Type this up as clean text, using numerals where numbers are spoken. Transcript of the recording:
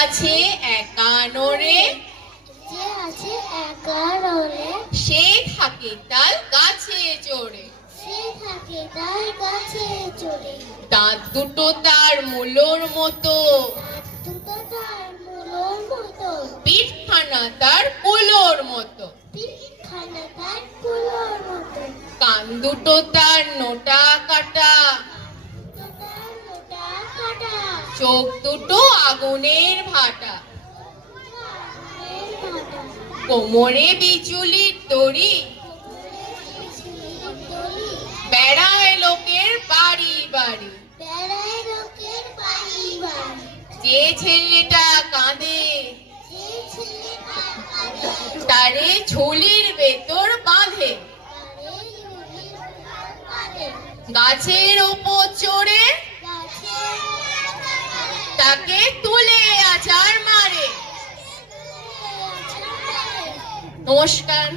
আছে একা নড়ে, যে আছে একা নড়ে, সে থাকে তাল গাছে চড়ে। সে থাকে তার গাছে চড়ে। দাঁত দুটো তার মূলোর মতো, হাত দুটো তার মূলোর মতো, পিঠখানা তার কুলোর মতো। পিঠখানা তার কুলোর মতো, কান দুটো তার নোটা কাটা, দুটো তার মোটা কাটা, চোখ দুটো আগুনের ভাটা। আগুনের ভাটা, কোমরে বিচুলির দড়ি, বিচুলির দড়ি, বেড়ায় লোকের বাড়ি বাড়ি। বেড়ায় লোকের বাড়ি বাড়ি। যে ছেলেটা কাঁদে, যে ছেলেটা কাঁদে, তারে ঝুলির ভেতর বাঁধে। তারে ঝুলির ভেতর বাঁধে। গাছের ওপর চড়ে গাছের তাকে তুলে আছাড় মারে। নমস্কার।